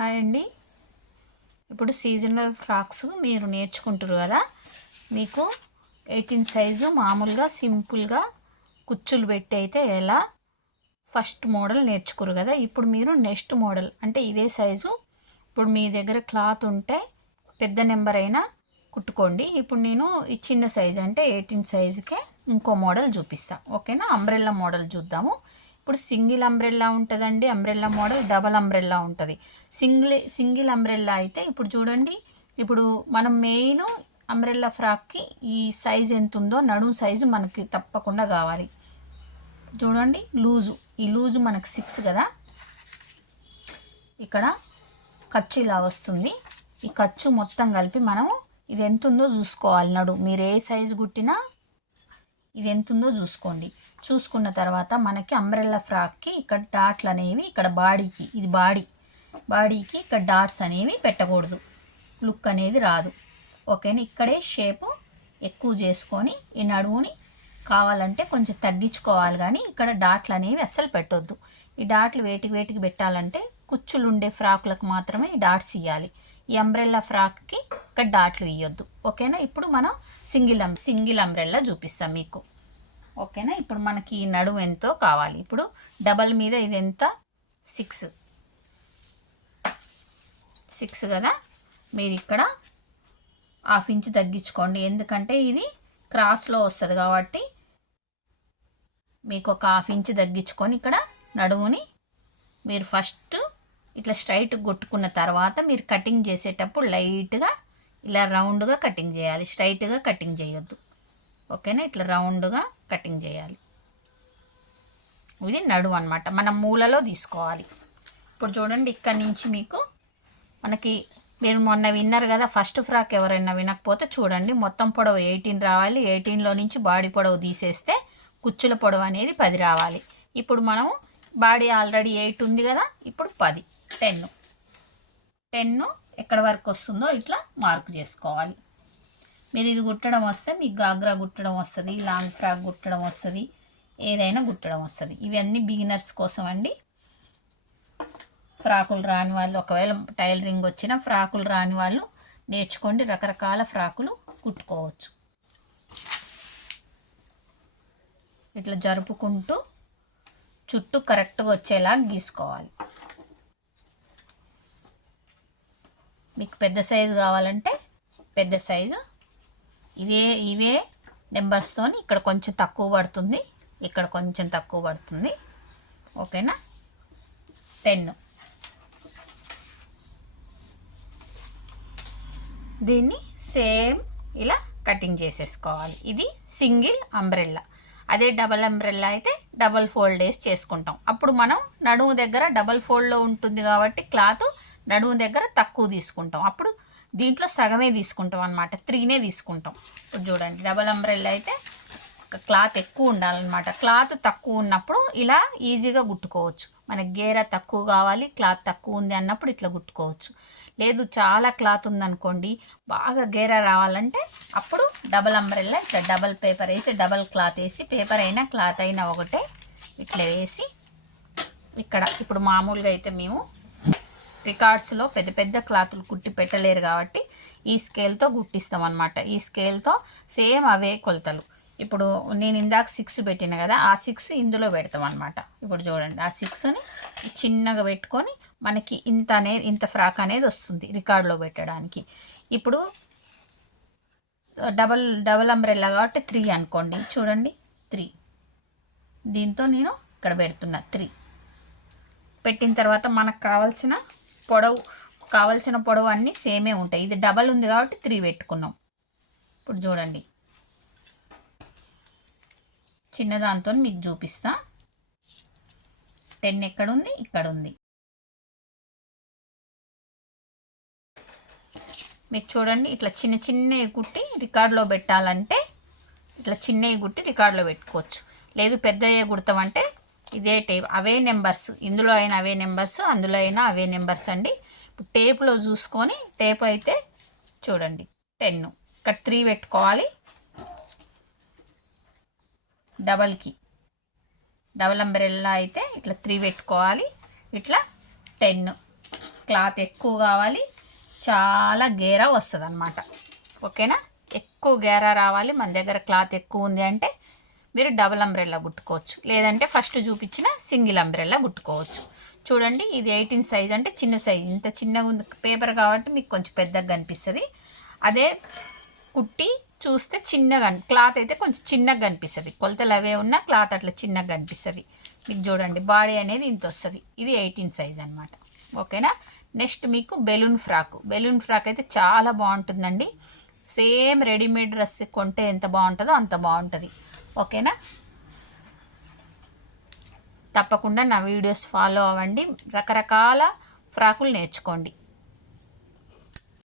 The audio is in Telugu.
హాయ్ అండి. ఇప్పుడు సీజనల్ ఫ్రాక్స్ మీరు నేర్చుకుంటారు కదా మీకు ఎయిటీన్ సైజు మామూలుగా సింపుల్గా కుచ్చులు పెట్టి అయితే ఎలా ఫస్ట్ మోడల్ నేర్చుకోరు కదా ఇప్పుడు మీరు నెక్స్ట్ మోడల్ అంటే ఇదే సైజు ఇప్పుడు మీ దగ్గర క్లాత్ ఉంటే పెద్ద నెంబర్ అయినా కుట్టుకోండి. ఇప్పుడు నేను ఈ చిన్న సైజ్ అంటే ఎయిటీన్ సైజుకే ఇంకో మోడల్ చూపిస్తాను ఓకేనా? అంబ్రెల్లా మోడల్ చూద్దాము. ఇప్పుడు సింగిల్ అంబ్రెల్లా ఉంటుందండి. అంబ్రెల్లా మోడల్ డబల్ అంబ్రెల్లా ఉంటుంది. సింగిల్ సింగిల్ అంబ్రెల్లా అయితే ఇప్పుడు చూడండి. ఇప్పుడు మనం మెయిన్ అంబ్రెల్లా ఫ్రాక్కి ఈ సైజ్ ఎంత ఉందో నడుము సైజు మనకి తప్పకుండా కావాలి. చూడండి లూజు. ఈ లూజు మనకు సిక్స్ కదా. ఇక్కడ ఖర్చు ఇలా వస్తుంది. ఈ ఖర్చు మొత్తం కలిపి మనం ఇది ఎంత ఉందో చూసుకోవాలి నడు. మీరు ఏ సైజు కుట్టినా ఇది ఎంత ఉందో చూసుకోండి. చూసుకున్న తర్వాత మనకి అంబ్రెల్లా ఫ్రాక్కి ఇక్కడ డాట్లు అనేవి ఇక్కడ బాడీకి ఇది బాడీ. బాడీకి ఇక్కడ డాట్స్ అనేవి పెట్టకూడదు. లుక్ అనేది రాదు. ఓకేనా ఇక్కడే షేపు ఎక్కువ చేసుకొని ఈ నడువుని కావాలంటే కొంచెం తగ్గించుకోవాలి కానీ ఇక్కడ డాట్లు అనేవి అస్సలు పెట్టొద్దు. ఈ డాట్లు వేటికి వేటికి పెట్టాలంటే కుచ్చులు ఉండే ఫ్రాకులకు మాత్రమే డాట్స్ ఇవ్వాలి ఈ అంబ్రెల్లా ఫ్రాక్కి ఇక్కడ డాట్లు ఇవ్వద్దు ఓకేనా ఇప్పుడు మనం సింగిల్ అం సింగిల్ అంబ్రెల్లా చూపిస్తాం మీకు. ఓకేనా? ఇప్పుడు మనకి ఈ నడుము ఎంతో కావాలి. ఇప్పుడు డబల్ మీద ఇది ఎంత? సిక్స్. సిక్స్ కదా? మీరు ఇక్కడ హాఫ్ ఇంచ్ తగ్గించుకోండి. ఎందుకంటే ఇది క్రాస్లో వస్తుంది కాబట్టి మీకు ఒక హాఫ్ ఇంచ్ తగ్గించుకొని ఇక్కడ నడుముని మీరు ఫస్ట్ ఇట్లా స్ట్రైట్ కొట్టుకున్న తర్వాత మీరు కటింగ్ చేసేటప్పుడు లైట్గా ఇలా రౌండ్గా కటింగ్ చేయాలి. స్ట్రైట్గా కటింగ్ చేయొద్దు. ఓకేనా? ఇట్లా రౌండ్గా కటింగ్ చేయాలి. ఇది నడుము అనమాట మనం మూలలో తీసుకోవాలి. ఇప్పుడు చూడండి ఇక్కడ నుంచి మీకు మనకి మీరు మొన్న విన్నారు కదా ఫస్ట్ ఫ్రాక్ ఎవరైనా వినకపోతే చూడండి మొత్తం పొడవు ఎయిటీన్ రావాలి. ఎయిటీన్లో నుంచి బాడీ పొడవు తీసేస్తే కుచ్చుల పొడవు అనేది పది రావాలి. ఇప్పుడు మనం బాడీ ఆల్రెడీ ఎయిట్ ఉంది కదా ఇప్పుడు పది. టెన్ టెన్ ఎక్కడ వరకు వస్తుందో ఇట్లా మార్క్ చేసుకోవాలి. మీరు ఇది కుట్టడం వస్తే మీకు గాగ్రా కుట్టడం వస్తుంది లాంగ్ ఫ్రాక్ కుట్టడం వస్తుంది ఏదైనా కుట్టడం వస్తుంది. ఇవన్నీ బిగినర్స్ కోసం అండి. ఫ్రాకులు రాని వాళ్ళు ఒకవేళ టైలరింగ్ వచ్చినా ఫ్రాకులు రాని వాళ్ళు నేర్చుకోండి రకరకాల ఫ్రాకులు కుట్టుకోవచ్చు. ఇట్లా జరుపుకుంటూ చుట్టూ కరెక్ట్గా వచ్చేలా గీసుకోవాలి. మీకు పెద్ద సైజు కావాలంటే పెద్ద సైజు ఇదే ఇవే నెంబర్స్తో ఇక్కడ కొంచెం తక్కువ పడుతుంది. ఇక్కడ కొంచెం తక్కువ పడుతుంది. ఓకేనా? టెన్ దీన్ని సేమ్ ఇలా కటింగ్ చేసేసుకోవాలి. ఇది సింగిల్ అంబ్రెల్లా అదే డబల్ అంబ్రెల్లా అయితే డబల్ ఫోల్డ్ వేసి చేసుకుంటాం. అప్పుడు మనం నడుము దగ్గర డబల్ ఫోల్డ్లో ఉంటుంది కాబట్టి క్లాత్ నడుము దగ్గర తక్కువ తీసుకుంటాం. అప్పుడు దీంట్లో సగమే తీసుకుంటాం అనమాట త్రీనే తీసుకుంటాం. ఇప్పుడు చూడండి డబల్ అంబ్రెల్లా అయితే క్లాత్ ఎక్కువ ఉండాలన్నమాట. క్లాత్ తక్కువ ఉన్నప్పుడు ఇలా ఈజీగా కుట్టుకోవచ్చు. మనకి గేర తక్కువ కావాలి క్లాత్ తక్కువ ఉంది అన్నప్పుడు ఇట్లా కుట్టుకోవచ్చు. లేదు చాలా క్లాత్ ఉందనుకోండి బాగా గేర రావాలంటే అప్పుడు డబల్ అంబ్రెల్లా ఇట్లా డబల్ పేపర్ వేసి డబల్ క్లాత్ వేసి పేపర్ అయినా క్లాత్ అయినా ఒకటే ఇట్లా వేసి ఇక్కడ ఇప్పుడు మామూలుగా అయితే మేము రికార్డ్స్లో పెద్ద పెద్ద క్లాతులు కుట్టి పెట్టలేరు కాబట్టి ఈ స్కేల్తో కుట్టిస్తాం అనమాట ఈ స్కేల్తో సేమ్ అవే కొలతలు. ఇప్పుడు నేను ఇందాక సిక్స్ పెట్టిన కదా ఆ సిక్స్ ఇందులో పెడతాం అనమాట ఇప్పుడు చూడండి ఆ సిక్స్ని చిన్నగా పెట్టుకొని మనకి ఇంత అనేది ఇంత ఫ్రాక్ అనేది వస్తుంది రికార్డులో పెట్టడానికి. ఇప్పుడు డబల్ డబల్ అంబ్రెల్లా కాబట్టి త్రీ అనుకోండి. చూడండి త్రీ దీంతో నేను ఇక్కడ పెడుతున్నా త్రీ పెట్టిన తర్వాత మనకు కావాల్సిన పొడవు కావాల్సిన పొడవు అన్నీ సేమే ఉంటాయి. ఇది డబల్ ఉంది కాబట్టి త్రీ పెట్టుకున్నాం. ఇప్పుడు చూడండి. చిన్నదాంతో మీకు చూపిస్తా. టెన్ ఎక్కడ ఉంది ఇక్కడ ఉంది మీకు చూడండి ఇట్లా చిన్న చిన్నవి కుట్టి రికార్డులో పెట్టాలంటే ఇట్లా చిన్నవి కుట్టి రికార్డులో పెట్టుకోవచ్చు. లేదు పెద్దవి కుడతామంటే ఇదే టేప్ అవే నెంబర్స్. ఇందులో అయినా అవే నెంబర్స్ అందులో అయినా అవే నెంబర్స్ అండి. ఇప్పుడు టేప్లో చూసుకొని టేప్ అయితే చూడండి టెన్ ఇక్కడ త్రీ పెట్టుకోవాలి. డబల్కి డబల్ అంబ్రెల్లా అయితే ఇట్లా త్రీ పెట్టుకోవాలి. ఇట్లా టెన్ క్లాత్ ఎక్కువ కావాలి. చాలా గేరా వస్తుంది అనమాట ఓకేనా? ఎక్కువ గేరా రావాలి. మన దగ్గర క్లాత్ ఎక్కువ ఉంది అంటే మీరు డబుల్ అంబ్రెల్లా కుట్టుకోవచ్చు. లేదంటే ఫస్ట్ చూపించిన సింగిల్ అంబ్రెల్లా కుట్టుకోవచ్చు. చూడండి ఇది ఎయిటీన్ సైజ్ అంటే చిన్న సైజ్ ఇంత చిన్నగా ఉంది. పేపర్ కాబట్టి మీకు కొంచెం పెద్దగా కనిపిస్తుంది. అదే కుట్టి చూస్తే చిన్నగా క్లాత్ అయితే కొంచెం చిన్నగా కనిపిస్తుంది. కొలతలు అవే ఉన్నా క్లాత్ అట్లా చిన్నగా కనిపిస్తుంది. మీకు చూడండి బాడీ అనేది ఇంత వస్తుంది. ఇది ఎయిటీన్ సైజ్ అనమాట ఓకేనా? నెక్స్ట్ మీకు బెలూన్ ఫ్రాక్. బెలూన్ ఫ్రాక్ అయితే చాలా బాగుంటుందండి. సేమ్ రెడీమేడ్ డ్రెస్ కొంటే ఎంత బాగుంటుందో అంత బాగుంటుంది. ఓకేనా? తప్పకుండా నా వీడియోస్ ఫాలో అవ్వండి. రకరకాల ఫ్రాకులు నేర్చుకోండి.